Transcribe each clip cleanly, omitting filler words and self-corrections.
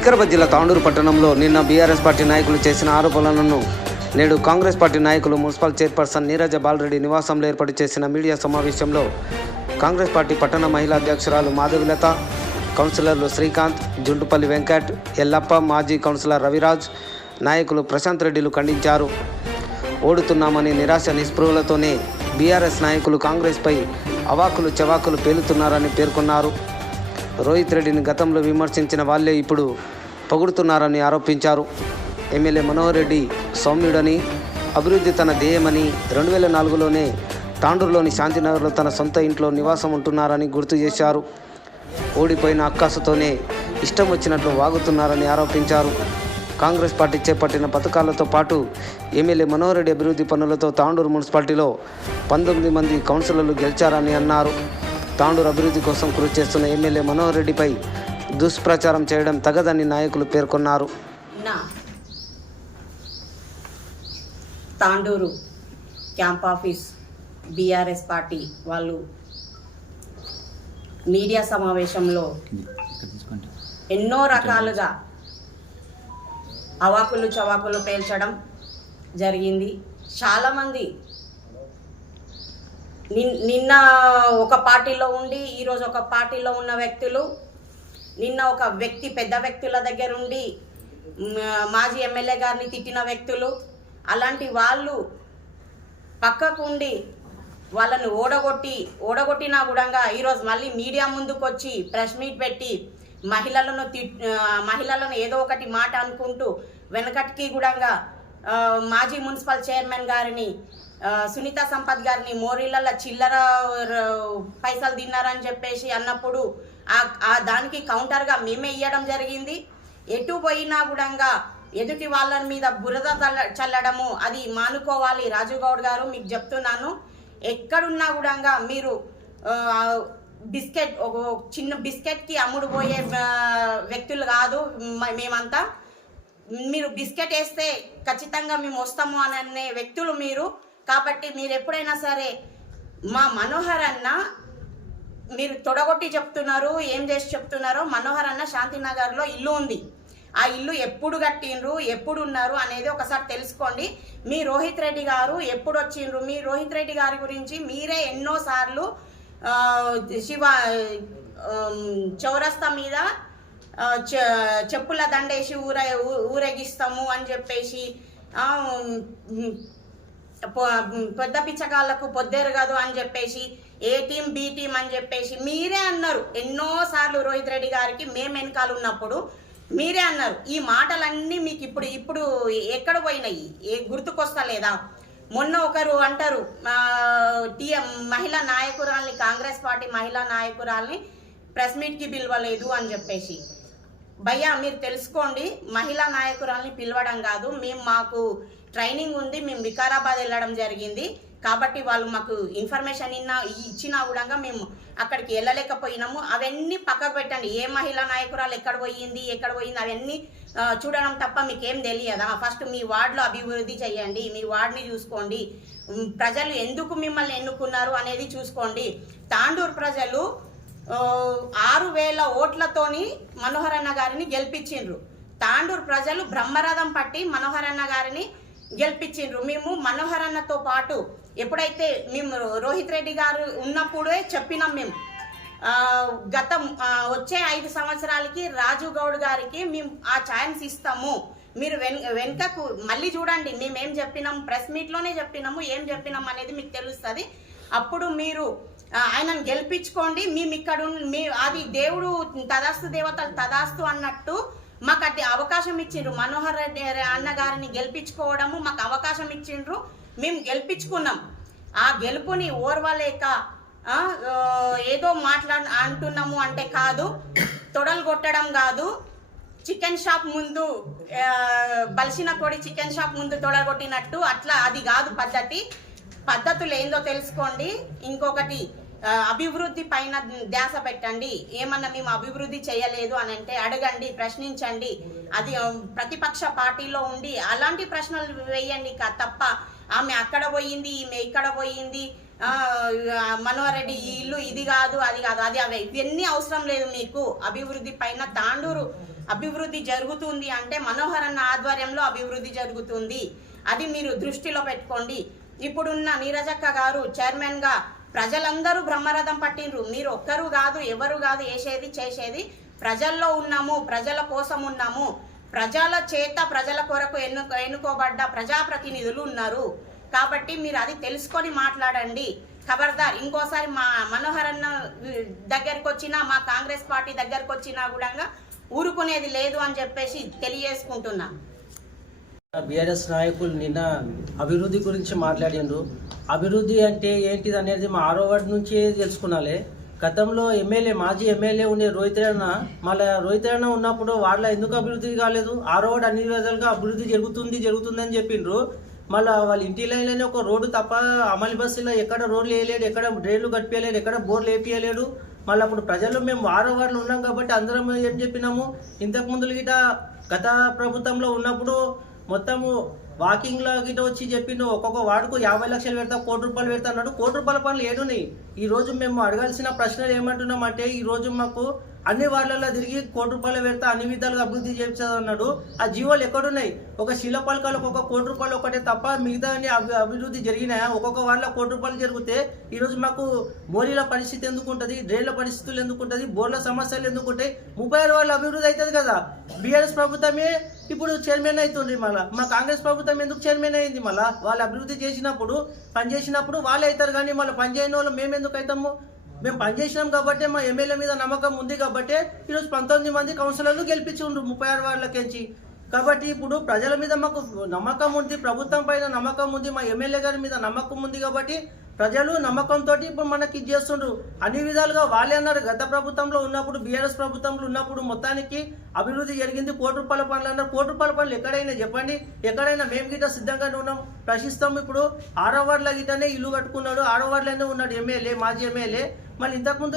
వికారాబాద్ జిల్లా తాండూరు పట్టణంలో నిన్న బీఆర్ఎస్ పార్టీ నాయకులు చేసిన ఆరోపణలను నేడు కాంగ్రెస్ పార్టీ నాయకులు మున్సిపల్ చైర్పర్సన్ నీరజ బాలరెడ్డి నివాసంలో ఏర్పాటు చేసిన మీడియా సమావేశంలో కాంగ్రెస్ పార్టీ పట్టణ మహిళా అధ్యక్షురాలు మాధవిలత, కౌన్సిలర్లు శ్రీకాంత్, జుంటుపల్లి వెంకట్, ఎల్లప్ప, మాజీ కౌన్సిలర్ రవిరాజ్, నాయకులు ప్రశాంత్ రెడ్డిలు ఖండించారు. ఓడుతున్నామని నిరాశ నిస్పృహలతోనే బీఆర్ఎస్ నాయకులు కాంగ్రెస్పై అవాకులు చవాకులు పేలుతున్నారని పేర్కొన్నారు. రోహిత్ రెడ్డిని గతంలో విమర్శించిన వాళ్ళే ఇప్పుడు పొగుడుతున్నారని ఆరోపించారు. ఎమ్మెల్యే మనోహర్ రెడ్డి సౌమ్యుడని, అభివృద్ధి తన ధ్యేయమని 2004లోనే తాండూరులోని శాంతినగర్లో తన సొంత ఇంట్లో నివాసం ఉంటున్నారని గుర్తు చేశారు. ఓడిపోయిన అక్కాసుతోనే ఇష్టం వచ్చినట్లు వాగుతున్నారని ఆరోపించారు. కాంగ్రెస్ పార్టీ చేపట్టిన పథకాలతో పాటు ఎమ్మెల్యే మనోహర్ రెడ్డి అభివృద్ధి పనులతో తాండూరు మున్సిపాలిటీలో 19 మంది కౌన్సిలర్లు గెలిచారని అన్నారు. తాండూరు అభివృద్ధి కోసం కృషి చేస్తున్న ఎమ్మెల్యే మనోహర్ రెడ్డిపై దుష్ప్రచారం చేయడం తగదని నాయకులు పేర్కొన్నారు. Tandur camp office BRS party వాళ్ళు మీడియా సమావేశంలో ఎన్నో రకాలుగా అవాకులు చవాకులు పేల్చడం జరిగింది. చాలామంది నిన్న ఒక పార్టీలో ఉండి ఈరోజు ఒక పార్టీలో ఉన్న వ్యక్తులు, నిన్న ఒక వ్యక్తి పెద్ద వ్యక్తుల దగ్గర ఉండి మాజీ ఎమ్మెల్యే గారిని తిట్టిన వ్యక్తులు, అలాంటి వాళ్ళు పక్కకు ఉండి వాళ్ళను ఓడగొట్టినా కూడా ఈరోజు మళ్ళీ మీడియా ముందుకు వచ్చి ప్రెస్ మీట్ పెట్టి మహిళలను ఏదో ఒకటి మాట అనుకుంటూ వెనకటికి కూడా మాజీ మున్సిపల్ చైర్మన్ గారిని సునీత సంపత్ గారిని మోరీళ్ళ చిల్లర పైసలు తిన్నారని చెప్పేసి అన్నప్పుడు దానికి కౌంటర్గా మేమే ఇవ్వడం జరిగింది. ఎటు పోయినా కూడా ఎదుటి వాళ్ళ మీద బురద చల్లడము అది మానుకోవాలి. రాజు గౌడ్ గారు మీకు చెప్తున్నాను, ఎక్కడున్నా కూడా మీరు బిస్కెట్ ఒక చిన్న బిస్కెట్కి అమ్ముడు పోయే వ్యక్తులు కాదు మేమంతా. మీరు బిస్కెట్ వేస్తే ఖచ్చితంగా మేము వస్తాము అని అనే వ్యక్తులు మీరు. కాబట్టి మీరు ఎప్పుడైనా సరే మా మనోహర్ అన్న మీరు తొడగొట్టి చెప్తున్నారు, ఏం చేసి చెప్తున్నారో. మనోహర్ అన్న శాంతినగర్లో ఇల్లు ఉంది. ఆ ఇల్లు ఎప్పుడు కట్టిండ్రు, ఎప్పుడు ఉన్నారు అనేది ఒకసారి తెలుసుకోండి. మీ రోహిత్ రెడ్డి గారు ఎప్పుడు వచ్చిండ్రు, మీ రోహిత్ రెడ్డి గారి గురించి మీరే ఎన్నోసార్లు శివ చౌరస్తా మీద చెప్పుల దండేసి ఊరేగిస్తాము అని చెప్పేసి, పెద్ద పిచ్చగాళ్లకు పొద్దెరగదు అని చెప్పేసి, ఏ టీం బి టీం అని చెప్పేసి మీరే అన్నారు ఎన్నోసార్లు. రోహిత్ రెడ్డి గారికి మేము వెనకాల ఉన్నప్పుడు మీరే అన్నారు. ఈ మాటలన్నీ మీకు ఇప్పుడు ఎక్కడ పోయినాయి, గుర్తుకొస్తలేదా? మొన్న ఒకరు అంటారు మహిళా నాయకురాల్ని, కాంగ్రెస్ పార్టీ మహిళా నాయకురాల్ని ప్రెస్ మీట్కి పిలవలేదు అని చెప్పేసి. భయ్యా మీరు తెలుసుకోండి, మహిళా నాయకురాల్ని పిలవడం కాదు, మాకు ట్రైనింగ్ ఉంది, మేము వికారాబాద్ వెళ్ళడం జరిగింది. కాబట్టి వాళ్ళు మాకు ఇన్ఫర్మేషన్ ఇచ్చినా కూడా మేము అక్కడికి వెళ్ళలేకపోయినాము. అవన్నీ పక్కకు పెట్టండి. ఏ మహిళా నాయకురాలు ఎక్కడ పోయింది అవన్నీ చూడడం తప్ప మీకేం తెలియదా? ఫస్ట్ మీ వార్డులో అభివృద్ధి చేయండి, మీ వార్డుని చూసుకోండి, ప్రజలు ఎందుకు మిమ్మల్ని ఎన్నుకున్నారు అనేది చూసుకోండి. తాండూరు ప్రజలు 6,000 ఓట్లతోని మనోహర్ అన్న గారిని గెలిపించిండ్రు. తాండూరు ప్రజలు బ్రహ్మరథం పట్టి మనోహర్ అన్న గారిని గెలిపించిండ్రు. మేము మనోహర్ అన్నతో పాటు ఎప్పుడైతే మేము రోహిత్ రెడ్డి గారు ఉన్నప్పుడే చెప్పినాం, మేము వచ్చే 5 సంవత్సరాలకి రాజు గౌడ్ గారికి మేము ఆ ఛాన్స్ ఇస్తాము, మీరు వెనుకకు మళ్ళీ చూడండి. మేమేం చెప్పినాం, ప్రెస్ మీట్లోనే చెప్పినాము, ఏం చెప్పినాం అనేది మీకు తెలుస్తుంది. అప్పుడు మీరు ఆయనను గెలిపించుకోండి. మేము ఇక్కడ అది దేవుడు తదాస్తు దేవతలు తదాస్తు అన్నట్టు మాకు అట్టి అవకాశం ఇచ్చిండ్రు. మనోహర్ రెడ్డి అన్న గారిని గెలిపించుకోవడము మాకు అవకాశం ఇచ్చిండ్రు, మేము గెలిపించుకున్నాం. ఆ గెలుపుని ఓర్వలేక ఏదో అంటున్నాము అంటే కాదు, తొడలు కొట్టడం కాదు. చికెన్ షాప్ ముందు బలిసిన కోడి చికెన్ షాప్ ముందు తొడగొట్టినట్టు అట్లా అది కాదు పద్ధతులు ఏందో తెలుసుకోండి. ఇంకొకటి, అభివృద్ధి పైన ధ్యాస పెట్టండి. ఏమన్నా మేము అభివృద్ధి చేయలేదు అని అంటే అడగండి, ప్రశ్నించండి. అది ప్రతిపక్ష పార్టీలో ఉండి అలాంటి ప్రశ్నలు వేయండి తప్ప ఆమె అక్కడ పోయింది, ఈమె ఇక్కడ పోయింది, మనోహర్ రెడ్డి ఈ ఇల్లు ఇది కాదు అది కాదు, అది అవే ఇవన్నీ అవసరం లేదు మీకు. అభివృద్ధి పైన తాండూరు అభివృద్ధి జరుగుతుంది అంటే మనోహర్ అన్న ఆధ్వర్యంలో అభివృద్ధి జరుగుతుంది. అది మీరు దృష్టిలో పెట్టుకోండి. ఇప్పుడున్న నీరజక్క గారు చైర్మన్గా ప్రజలందరూ బ్రహ్మరథం పట్టిండ్రు. మీరు ఒక్కరు కాదు, ఎవరు కాదు వేసేది చేసేది. ప్రజల్లో ఉన్నాము, ప్రజల కోసం ఉన్నాము, ప్రజల చేత ప్రజల కొరకు ఎన్నుకోబడ్డ ప్రజాప్రతినిధులు ఉన్నారు. కాబట్టి మీరు అది తెలుసుకొని మాట్లాడండి. ఖబర్దార్ ఇంకోసారి మా మనోహర్ అన్న దగ్గరికి వచ్చినా, మా కాంగ్రెస్ పార్టీ దగ్గరకు వచ్చినా కూడా ఊరుకునేది లేదు అని చెప్పేసి తెలియజేసుకుంటున్నా. బీఆర్ఎస్ నాయకులు నిన్న అభివృద్ధి గురించి మాట్లాడిండ్రు. అభివృద్ధి అంటే ఏంటిది అనేది మా 6వ వార్డు నుంచి తెలుసుకున్నాలే. గతంలో మాజీ ఎమ్మెల్యే ఉండే రోహిత్ అన్న, మళ్ళీ రోహిత్ అన్న ఉన్నప్పుడు వాళ్ళ ఎందుకు అభివృద్ధి కాలేదు? 6వ వార్డు అన్ని విధాలుగా అభివృద్ధి జరుగుతుందని చెప్పిండ్రు. మళ్ళీ వాళ్ళ ఇంటి లైన్లోనే ఒక రోడ్డు తప్ప అమలు బస్సులో ఎక్కడ రోడ్లు వేయలేడు, ఎక్కడ డ్రైన్లు కట్టియలేడు, ఎక్కడ బోర్లు వేపియలేడు. మళ్ళీ అప్పుడు ప్రజలు మేము 6వ వార్డులో ఉన్నాం కాబట్టి అందరం ఏం చెప్పినాము, ఇంతకుముందు గిట గత ప్రభుత్వంలో ఉన్నప్పుడు మొత్తము వాకింగ్లో గిట వచ్చి చెప్పిండు ఒక్కొక్క వార్డుకు 50 లక్షలు పెడతా, ₹1 కోటి పెడతా అన్నాడు. ₹1 కోటి పనులు ఏడున్నాయి? ఈరోజు మేము అడగాల్సిన ప్రశ్నలు ఏమంటున్నాం అంటే, ఈరోజు మాకు అన్ని వార్డులలో తిరిగి ₹1 కోటి పెడతా, అన్ని విధాలుగా అభివృద్ధి చేయించాలన్నాడు. ఆ జీవోలు ఎక్కడున్నాయి? ఒక శిలపలకాలకు ఒక ₹1 కోటి ఒకటే తప్ప మిగతా అభివృద్ధి జరిగినాయా? ఒక్కొక్క వార్డులో ₹1 కోటి జరిగితే ఈరోజు మాకు మోరీల పరిస్థితి ఎందుకు ఉంటుంది, డ్రైన్ల పరిస్థితులు ఎందుకు ఉంటుంది, బోర్ల సమస్యలు ఎందుకు ఉంటాయి? 36 వార్డుల అభివృద్ధి అవుతుంది కదా. బీఆర్ఎస్ ప్రభుత్వమే ఇప్పుడు చైర్మన్ అవుతుంది. మళ్ళీ మా కాంగ్రెస్ ప్రభుత్వం ఎందుకు చైర్మన్ అయింది? మళ్ళీ వాళ్ళు అభివృద్ధి చేసినప్పుడు పనిచేసినప్పుడు వాళ్ళే అవుతారు, కానీ మళ్ళీ పనిచేయని వాళ్ళు మేము ఎందుకు అవుతాము? మేము పనిచేసినాం కాబట్టి, మా ఎమ్మెల్యే మీద నమ్మకం ఉంది కాబట్టి ఈరోజు 19 మంది కౌన్సిలర్లు గెలిపించుండ్రు 36 వార్డులకించి. కాబట్టి ఇప్పుడు ప్రజల మీద మాకు నమ్మకం ఉంది, ప్రభుత్వం పైన నమ్మకం ఉంది, మా ఎమ్మెల్యే గారి మీద నమ్మకం ఉంది కాబట్టి ప్రజలు నమ్మకంతో ఇప్పుడు మనకి ఇది చేస్తుండ్రు. అన్ని విధాలుగా వాళ్ళే అన్నారు. గత ప్రభుత్వంలో ఉన్నప్పుడు, బీఆర్ఎస్ ప్రభుత్వంలో ఉన్నప్పుడు మొత్తానికి అభివృద్ధి జరిగింది, ₹1 కోటి పనులు అన్నారు. ₹1 కోటి పనులు ఎక్కడైనా చెప్పండి? ఎక్కడైనా మేము గిట్ట సిద్ధంగానే ఉన్నాం, ప్రశ్నిస్తాం. ఇప్పుడు 6వ వార్డుల గిట్టనే ఇల్లు కట్టుకున్నాడు, 6వ వార్డులోనే ఉన్నాడు ఎమ్మెల్యే, మాజీ ఎమ్మెల్యే. మళ్ళీ ఇంతకుముందు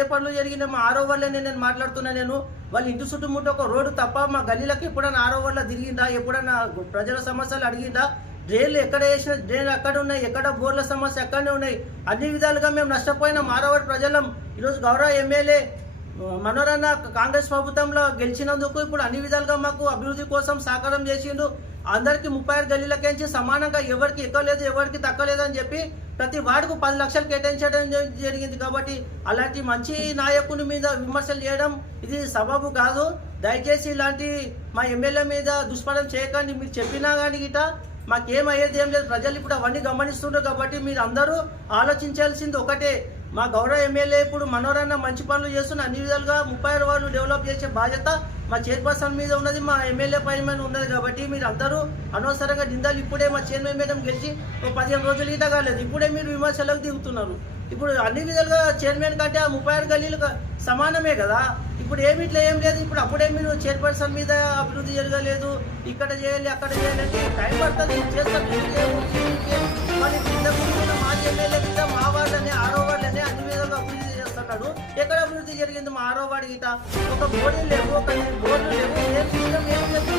ఏ పనులు జరిగినా మా 6వ వార్డులోనే నేను మాట్లాడుతున్నా. నేను వాళ్ళ ఇంటి చుట్టుముట్టు ఒక రోడ్డు తప్ప మా గల్లీలకు ఎప్పుడైనా 6వ వార్డులో తిరిగిందా? ఎప్పుడైనా ప్రజల సమస్యలు అడిగిందా? డ్రైన్లు ఎక్కడ వేసిన డ్రైన్లు అక్కడ ఉన్నాయి, ఎక్కడ బోర్ల సమస్య అక్కడనే ఉన్నాయి. అన్ని విధాలుగా మేము నష్టపోయిన 6వ వార్డు ప్రజలం. ఈరోజు గౌరవ ఎమ్మెల్యే మనోహర్ అన్న కాంగ్రెస్ ప్రభుత్వంలో గెలిచినందుకు ఇప్పుడు అన్ని విధాలుగా మాకు అభివృద్ధి కోసం సహకారం చేసిండు. అందరికీ 36 గల్లీలకేంచి సమానంగా ఎవరికి ఎక్కలేదు, ఎవరికి తక్కలేదు అని చెప్పి ప్రతి వార్డుకు 10 లక్షలు కేటాయించడం జరిగింది. కాబట్టి అలాంటి మంచి నాయకుని మీద విమర్శలు చేయడం ఇది సబబు కాదు. దయచేసి ఇలాంటి మా ఎమ్మెల్యే మీద దుష్పరం చేయకండి. మీరు చెప్పినా కానీ గిట మాకేమయ్యేది ఏం లేదు. ప్రజలు ఇప్పుడు అవన్నీ గమనిస్తున్నారు కాబట్టి మీరు అందరూ ఆలోచించాల్సింది ఒకటే, మా గౌరవ ఎమ్మెల్యే ఇప్పుడు మనోహర్ అన్న మంచి పనులు చేస్తున్న అన్ని విధాలుగా 36 వార్డులు డెవలప్ చేసే బాధ్యత మా చైర్పర్సన్ మీద ఉన్నది, మా ఎమ్మెల్యే పైన ఉన్నది. కాబట్టి మీరు అందరూ అనవసరంగా నిందాలు ఇప్పుడే మా చైర్మన్ మేడం గెలిచి 15 రోజులు ఈట కాలేదు, ఇప్పుడే మీరు విమర్శలకు దిగుతున్నారు. ఇప్పుడు అన్ని విధాలుగా చైర్మన్ కంటే ఆ 36 గల్లీలు సమానమే కదా. ఇప్పుడు ఇట్లా ఏం లేదు. ఇప్పుడు అప్పుడే మీరు చైర్పర్సన్ మీద అభివృద్ధి జరగలేదు, ఇక్కడ చేయాలి అక్కడ చేయాలంటే టైం పడుతుంది, చేస్తారు. మరి మాజీ ఎమ్మెల్యే గిట్ట మా వార్డులనే 6వ వార్డులనే అన్ని విధాలుగా అభివృద్ధి చేస్తున్నాడు. ఎక్కడ అభివృద్ధి జరిగింది? మా 6వ వార్డు గిట్ట ఒక బోర్డులు లేవు, ఒక బోర్డులు లేవు, ఏం సిస్టమ్ ఏం లేదు.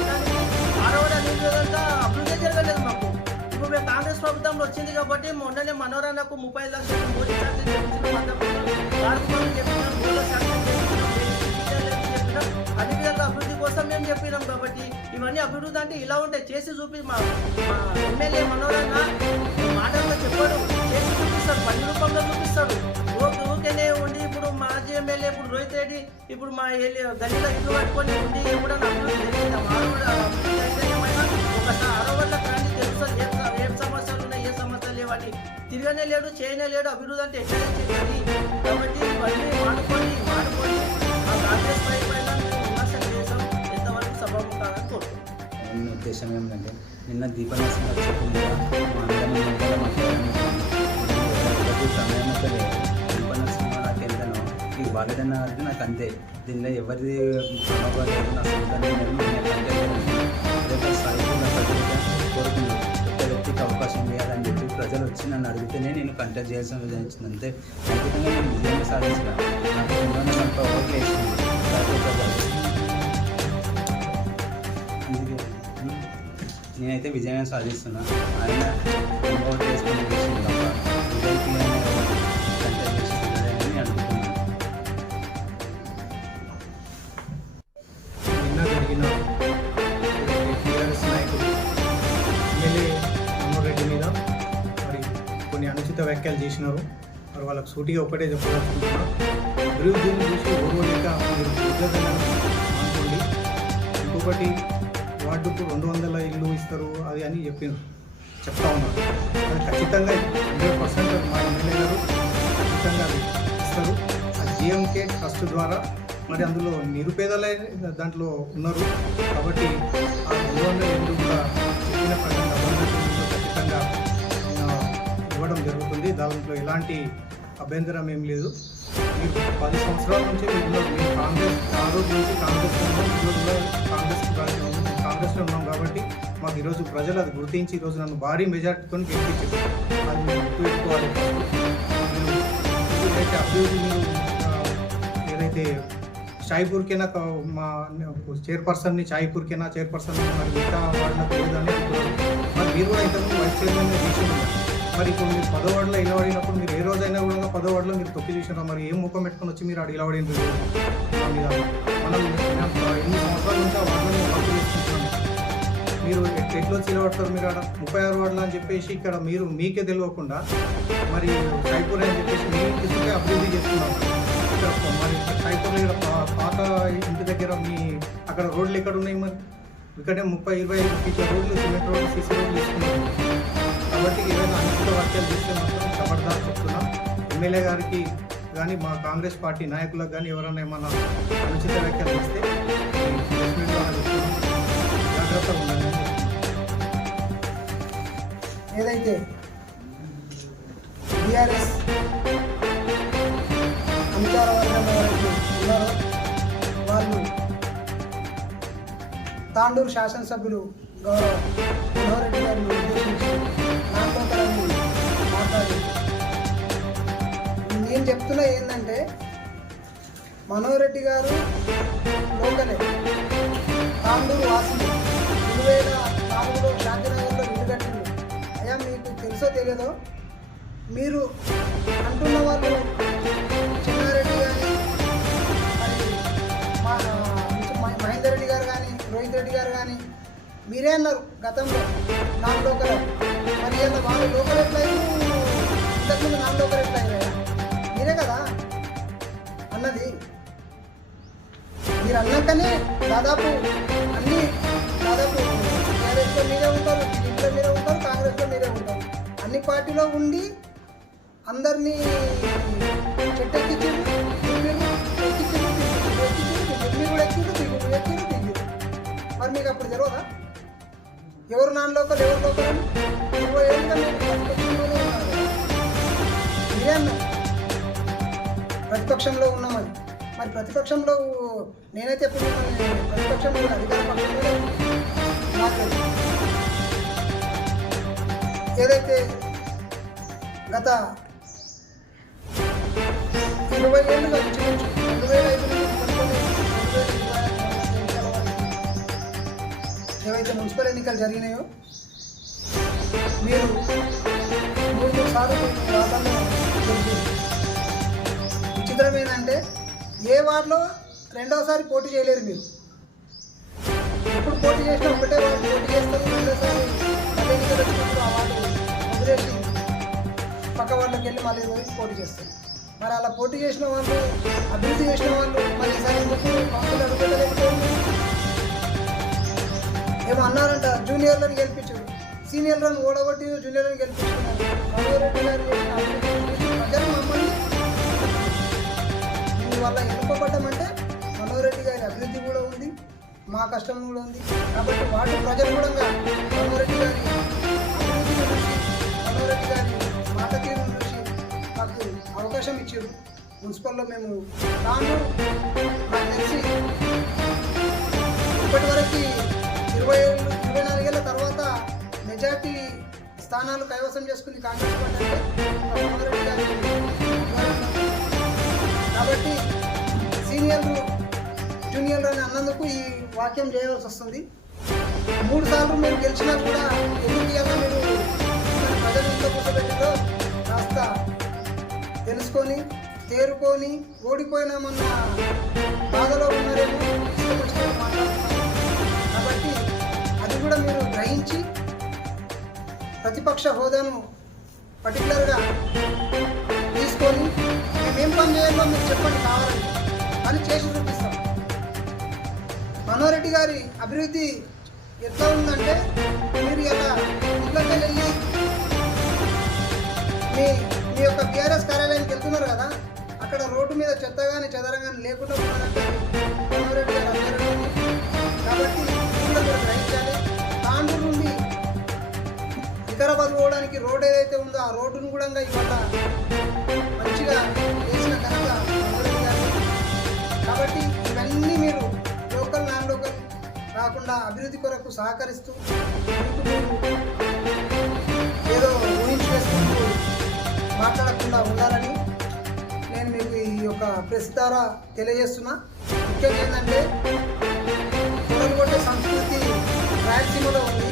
6వ వార్డు అన్ని విధాలుగా అభివృద్ధి జరగలేదు మాకు. ఇప్పుడు మేము కాంగ్రెస్ ప్రభుత్వంలో వచ్చింది కాబట్టి మొన్ననే మనోహర్ అన్నకు 35 లక్షలు మోడీ శాంక్షన్ చేయించిన అన్ని విధాలుగా అభివృద్ధి కోసం మేము చెప్పినాం. కాబట్టి ఇవన్నీ అభివృద్ధి అంటే ఇలా ఉంటాయి. చేసి చూపి మా ఎమ్మెల్యే మనోహర్ అన్న మాటల్లో చెప్పాడు, చేసి చూపిస్తాడు, పని రూపంలో చూపిస్తాడు. ఊరికేనే ఉండి ఇప్పుడు మాజీ ఎమ్మెల్యే ఇప్పుడు రోహిత్ రెడ్డి ఇప్పుడు మా గల్లీలో ఇల్లు కట్టుకొని ఉండి ఎప్పుడన్నా అభివృద్ధి జరిగిందా? ఒకసారి 6వ వార్డులో కానీ తెలుస్తుంది ఏం సమస్యలు ఉన్నాయి, ఏ సమస్యలు లేవని. తిరగనే లేడు, చేయనే లేడు. అభివృద్ధి అంటే ఎక్కడైనా చేయాలి. కాబట్టి ఇవన్నీ మానుకొని ఆ కాంగ్రెస్ పైన విమర్శలు చేసాం, ఎంతవరకు సభకు కాదని కోరుతున్నాం. ఉద్దేశం ఏమిటంటే, నిన్న దీపనరసింహ చెప్పింది మా అందరం సమయంతో దీపనరసింహ నాకు ఎంతనో ఈ బాలదన్న అంటే నాకు అంతే. దీనిలో ఎవరిది ప్రభావం లేదు, నా సొంతంగా సాయిగా ప్రజలుగా కోరుకుంది. కొత్త వ్యక్తికి అవకాశం ఇవ్వాలని చెప్పి ప్రజలు వచ్చి నన్ను అడిగితేనే నేను కంటెక్ట్ చేయాల్సిన విధానించింది. అంతే ఖచ్చితంగా నేను విజయాన్ని సాధించిన. నాకు ఎన్నో ఓట్లు వేసింది నేనైతే విజయాన్ని సాధిస్తున్నా. ఆయన ఓటు వేసుకుని చేసింది తప్ప విజయకి కంటెక్ట్ చేసి అనుకుంటున్నాను. నిన్న కొన్ని అనుచిత వ్యాఖ్యలు చేసినారు. మరి వాళ్ళకి సూటిగా ఒకటే చెప్పదలుచుకుంటున్నాను, అభివృద్ధిని చూసి ఓర్వలేక మీరు అనుకోండి. ఇంకొకటి వార్డుకు 200 ఇల్లు ఇస్తారు అది అని చెప్తా ఉన్నారు. అది ఖచ్చితంగా 100% మా ఎమ్మెల్యే గారు ఖచ్చితంగా అది ఇస్తారు. అది జిఎంకే ట్రస్ట్ ద్వారా, మరి అందులో నిరుపేదలే దాంట్లో ఉన్నారు కాబట్టి ఆ 200 ఇల్లు కూడా చెప్పిన ప్రకారం ఖచ్చితంగా ఇవ్వడం జరుగుతుంది. దాంట్లో ఎలాంటి అభ్యంతరం ఏం లేదు. మీరు 10 సంవత్సరాల నుంచి మీరు కాంగ్రెస్ ఆ రోజు నుంచి కాంగ్రెస్లో ఉన్నాం, ఈరోజు కూడా కాంగ్రెస్లో ఉన్నాం కాబట్టి మాకు ఈరోజు ప్రజలు అది గుర్తించి ఈరోజు నన్ను భారీ మెజార్టీతో గెలిపించారు. అది మీరు గుర్తుపెట్టుకోవాలి. మీరు ఏదైతే అభివృద్ధి మీరు ఏదైతే షాయిపూర్కైనా మా చైర్పర్సన్ని షాయిపూర్కైనా చైర్పర్సన్ మరి మిగతా వాళ్ళకి లేదని అనుకున్నారు. మరి మీరు కూడా ఇంతకుముందు వైస్ చైర్మన్గా చేసి ఉన్నారు. మరి ఇప్పుడు మీరు 10వ వార్డులో ఇలవడినప్పుడు మీరు ఏ రోజైనా కూడా 10వ వార్డులో మీరు తొక్కి చూసినారా? మరి ఏం ముఖం పెట్టుకొని వచ్చి మీరు అక్కడ ఇలవడిన మీద మనం ఎన్ని సంవత్సరాల నుంచి ఆ వార్డులో వర్క్ చేసుకుంటున్నాం. మీరు ఎట్లా వచ్చి ఇలవడతారు? మీరు అక్కడ 36 వార్డులు అని చెప్పేసి ఇక్కడ మీరు మీకే తెలియకుండా మరి షాయిపూర్ అని చెప్పేసి మీ ఇంటి అభివృద్ధి చేస్తున్నాము. ఇక్కడ మరి షాయిపూర్లో ఇక్కడ పాత ఇంటి దగ్గర మీ అక్కడ రోడ్లు ఎక్కడ ఉన్నాయి? మరి ఇక్కడే 30-25 ఫీట్ల రోడ్లు, సిమెంట్ రోడ్లు, సీసీ రోడ్లు తీసుకున్నాం. కాబట్టి ఏదైనా అనుచిత వ్యాఖ్యలు చేస్తే మాత్రం ఖబర్దార్ చెప్తున్నాం. ఎమ్మెల్యే గారికి కానీ మా కాంగ్రెస్ పార్టీ నాయకులకు కానీ ఎవరైనా ఏమన్నా అనుచిత వ్యాఖ్యలు చేస్తే జాగ్రత్తగా ఉండాలని ఏదైతే బీఆర్ఎస్ అధికార వర్గంలో ఎవరైతే ఉన్నారో వాళ్ళు తాండూరు శాసనసభ్యులు గౌరవ మనోహర్ రెడ్డి గారిని ఉద్దేశించి నాటకాలని మాట్లాడి నేను చెప్తున్నా ఏంటంటే మనోహర్ రెడ్డి గారు లోకలే తాండూరు వాసులు 2004లో శాంతినగర్లో ఇల్లు కట్టిండు. అయ్యా మీకు తెలుసో తెలియదో, మీరు అంటున్న వాళ్ళు చెన్నారెడ్డి కానీ మరి మహేందర్ రెడ్డి గారు కానీ రోహిత్ రెడ్డి గారు కానీ మీరే అన్నారు గతంలో నాన్ లోకల్. మరి ఇలా వాళ్ళు లోకల్ ఎట్లయినా ఇంతకుముందు నాన్ లోకల్ ఎట్లయినా మీరే కదా అన్నది. మీరు అన్నాకనే దాదాపు టీఆర్ఎస్లో మీరే ఉంటారు, టీడీపీలో మీరే ఉంటారు, కాంగ్రెస్లో మీరే ఉంటారు. అన్ని పార్టీలో ఉండి అందరినీ చెట్టెక్కించారు, మీరు కూడా ఎక్కిరు. మరి మీకు అప్పుడు తెలియదా ఎవరు నాన్ లోకల్ ఎవరు లోకల్ అని? 20 ఏళ్ళుగా మీరు ప్రతిపక్షంలోనే ఉన్నారు. మీరే అన్నారు ప్రతిపక్షంలో ఉన్నామని. మరి ప్రతిపక్షంలో నేనైతే ఎప్పుడు ప్రతిపక్షంలో అధికార పక్షంలో మాట్లాడు. ఏదైతే గత 20 ఏళ్ళుగా ఇంచుమించు 2005 నుంచి మొదలుకొని 2026 ఎన్నికల వరకు ఏవైతే మున్సిపల్ ఎన్నికలు జరిగినాయో మీరు 3 సార్లు వార్డుల్లో గెలిచారు. విచిత్రం ఏంటంటే ఏ వార్డులో రెండోసారి పోటీ చేయలేరు. మీరు ఎప్పుడు పోటీ చేసినా ఒకటే వార్డు పోటీ చేస్తారు, రెండోసారి మళ్ళీ ఎన్నికలు వచ్చినప్పుడు ఆ వార్డు వదిలేసి పక్క వార్డులోకి వెళ్ళి మళ్ళీ పోటీ చేస్తారు. మరి అలా పోటీ చేసిన వాళ్ళు, అభివృద్ధి చేసిన వాళ్ళు మరి ఈసారి ఎందుకు కౌన్సిల్ అడుగుపెట్టలేకపోయింది? ఏమో అన్నారంట జూనియర్లను గెలిపించారు, సీనియర్లను ఓడగొట్టి జూనియర్లను గెలిపించుకున్నారు. మనోహర్ రెడ్డి గారు చేసిన అభివృద్ధి ప్రజలు మమ్మల్ని దీనివల్ల ఎన్నుకోబడ్డామంటే మనోహర్ రెడ్డి గారి అభివృద్ధి కూడా ఉంది, మా కష్టం కూడా ఉంది. కాబట్టి వాటి ప్రజలు కూడా మనోహర్ రెడ్డి గారి అభివృద్ధిని చూసి, మనోహర్ రెడ్డి గారి మాట తీరును చూసి మాకు అవకాశం ఇచ్చారు. మున్సిపల్లో మేము తాండూరు నాకు తెలిసి ఇప్పటి వరకు 24 ఏళ్ళ తర్వాత మెజార్టీ స్థానాలు కైవసం చేసుకుంది కాంగ్రెస్ పార్టీ అంటే మనోహర్ రెడ్డి గారి. కాబట్టి సీనియర్లు జూనియర్లు అని అన్నందుకు ఈ వాక్యం చేయవలసి వస్తుంది. 3 సార్లు మీరు గెలిచినా కూడా ఎందుకు ఇవ్వాలా మీరు ప్రజలు ఇంట్లో కూర్చోబెట్టిందో కాస్త తెలుసుకొని తేరుకొని ఓడిపోయినామన్న బాధలో ఉన్నారేమో, ఇష్టం వచ్చినట్టు మాట్లాడుతున్నారు. కాబట్టి అది కూడా మీరు గ్రహించి ప్రతిపక్ష హోదాను పర్టికులర్గా తీసుకొని మేమేం పని చేయాలో మీరు చెప్పండి, కావాలని పని చేసి చూపిస్తాం. మనోహర్ రెడ్డి గారి అభివృద్ధి ఎట్లా ఉందంటే, మీరు ఇలా ఇంట్లోకి వెళ్ళి మీ మీ యొక్క బీఆర్ఎస్ కార్యాలయానికి వెళ్తున్నారు కదా, అక్కడ రోడ్డు మీద చెత్త కానీ చెదరం కానీ లేకుండా ఉన్నారంటే మనోహర్ రెడ్డి గారు ఆధ్వర్యంలో ఉంది. కాబట్టి ఇది కూడా మీరు గ్రహించాలి. తాండూరు నుండి వికారాబాద్ పోవడానికి రోడ్ ఏదైతే ఉందో ఆ రోడ్డును కూడా ఇవాళ మంచిగా చేసిన ఘనత మనోహర్ రెడ్డి గారు. కాబట్టి ఇవన్నీ మీరు లోకల్ నాన్ లోకల్ కాకుండా అభివృద్ధి కొరకు సహకరిస్తూ మీకు మీరు ఏదో ఊహించి వేసుకుంటూ మాట్లాడకుండా ఉండాలని నేను మీకు ఈ యొక్క ప్రెస్ ద్వారా తెలియజేస్తున్నా. ముఖ్యంగా ఏంటంటే, తొడగొట్టే సంస్కృతి రాయలసీమలో ఉంది,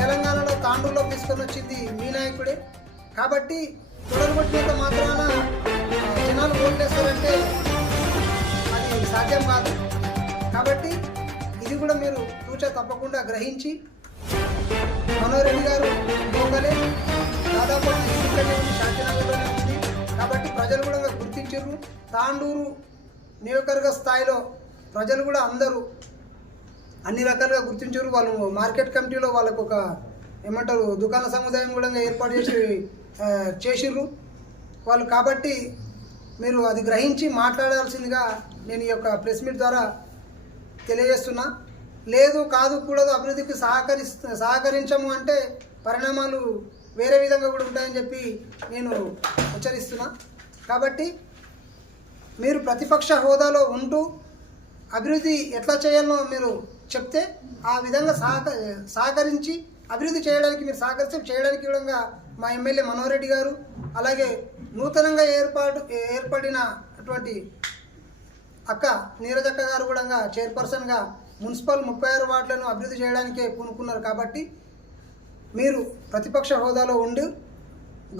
తెలంగాణలో తాండూరులో తీసుకొని వచ్చింది మీ నాయకుడే. కాబట్టి తొడగొట్టినంత మాత్రాన జనాలు ఓట్లేస్తారంటే అది సాధ్యం కాదు. కాబట్టి ఇది కూడా మీరు తూచా తప్పకుండా గ్రహించి, మనోహర్ రెడ్డి గారు లోకలే, దాదాపు ఇక్కడనే ఉంది, శాంతినగర్లోనే ఉంది. కాబట్టి ప్రజలు కూడా గుర్తించారు. తాండూరు నియోజకవర్గ స్థాయిలో ప్రజలు కూడా అందరూ అన్ని రకాలుగా గుర్తించారు. వాళ్ళు మార్కెట్ కమిటీలో వాళ్ళకు ఒక ఏమంటారు దుకాణ సముదాయం కూడా ఏర్పాటు చేసిర్రు వాళ్ళు. కాబట్టి మీరు అది గ్రహించి మాట్లాడాల్సిందిగా నేను ఈ యొక్క ప్రెస్ మీట్ ద్వారా తెలియజేస్తున్నా. లేదు కాదు కూడదు, అభివృద్ధికి సహకరించము అంటే పరిణామాలు వేరే విధంగా కూడా ఉంటాయని చెప్పి నేను హెచ్చరిస్తున్నా. కాబట్టి మీరు ప్రతిపక్ష హోదాలో ఉంటూ అభివృద్ధి ఎట్లా చేయాలో మీరు చెప్తే ఆ విధంగా సహకరించి అభివృద్ధి చేయడానికి మీరు సహకరిస్తే చేయడానికి కూడా మా ఎమ్మెల్యే మనోహర్ రెడ్డి గారు, అలాగే నూతనంగా ఏర్పడినటువంటి అక్క నీరజక్క గారు కూడా చైర్పర్సన్గా మున్సిపల్ 36 వార్డులను అభివృద్ధి చేయడానికే పూనుకున్నారు. కాబట్టి మీరు ప్రతిపక్ష హోదాలో ఉండి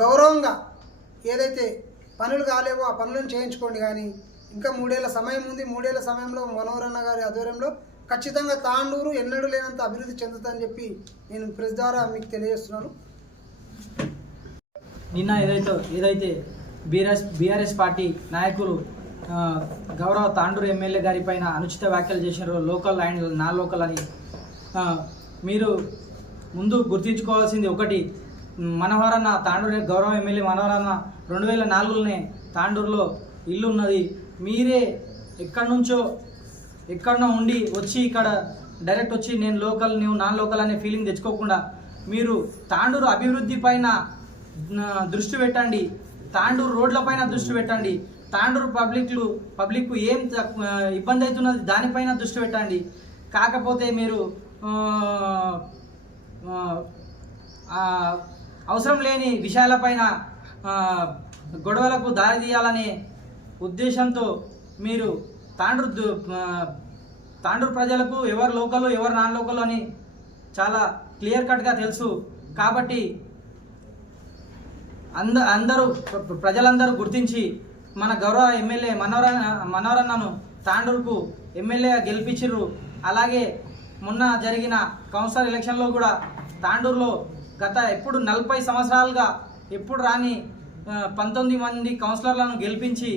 గౌరవంగా ఏదైతే పనులు కాలేవో ఆ పనులను చేయించుకోండి. కానీ ఇంకా 3 ఏళ్ల సమయం ఉంది. 3 ఏళ్ల సమయంలో మనోహర్ అన్న గారి ఆధ్వర్యంలో ఖచ్చితంగా తాండూరు ఎన్నడూ లేనంత అభివృద్ధి చెందుతుందని చెప్పి నేను ప్రెస్ ద్వారా మీకు తెలియజేస్తున్నాను. నిన్న ఏదైతే బీఆర్ఎస్ పార్టీ నాయకులు గౌరవ తాండూరు ఎమ్మెల్యే గారి పైన అనుచిత వ్యాఖ్యలు చేశారు, లోకల్ అండ్ నాన్ లోకల్ అని. మీరు ముందు గుర్తించుకోవాల్సింది ఒకటి, మనోహరన్న తాండూరు గౌరవ ఎమ్మెల్యే మనోహరన్న 2004లోనే తాండూరులో ఇల్లు ఉన్నది. మీరే ఎక్కడనో ఉండి వచ్చి ఇక్కడ డైరెక్ట్ వచ్చి నేను లోకల్ నువ్వు నాన్ లోకల్ అనే ఫీలింగ్ తెచ్చుకోకుండా మీరు తాండూరు అభివృద్ధి పైన దృష్టి పెట్టండి, తాండూరు రోడ్లపైన దృష్టి పెట్టండి, తాండూరు పబ్లిక్ ఏం ఇబ్బంది అవుతున్నది దానిపైన దృష్టి పెట్టండి. కాకపోతే మీరు అవసరం లేని విషయాలపైన గొడవలకు దారి తీయాలనే ఉద్దేశంతో మీరు తాండూరు ప్రజలకు ఎవరు లోకల్ ఎవరు నాన్ లోకల్ అని చాలా క్లియర్ కట్గా తెలుసు. కాబట్టి ప్రజలందరూ గుర్తించి మన గౌరవ ఎమ్మెల్యే మనోహరన్నను తాండూరుకు ఎమ్మెల్యేగా గెలిపించిర్రు. అలాగే మొన్న జరిగిన కౌన్సిలర్ ఎలక్షన్లో కూడా తాండూరులో ఎప్పుడు 40 సంవత్సరాలుగా ఎప్పుడు రాని 19 మంది కౌన్సిలర్లను గెలిపించి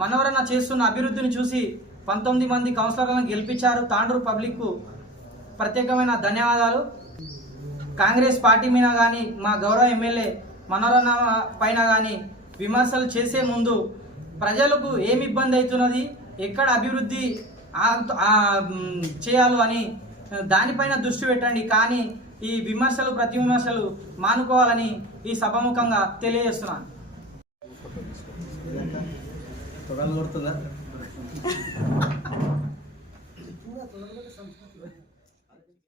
మనోహరన్న చేస్తున్న అభివృద్ధిని చూసి 19 మంది కౌన్సిలర్లను గెలిపించారు. తాండూరు పబ్లిక్కు ప్రత్యేకమైన ధన్యవాదాలు. కాంగ్రెస్ పార్టీ మీద కానీ మా గౌరవ ఎమ్మెల్యే మనోహరన్న పైన కానీ విమర్శలు చేసే ముందు ప్రజలకు ఏమి ఇబ్బంది అవుతున్నది, ఎక్కడ అభివృద్ధి చేయాలో అని దానిపైన దృష్టి పెట్టండి. కానీ ఈ ప్రతి విమర్శలు మానుకోవాలని ఈ సభాముఖంగా తెలియజేస్తున్నాను.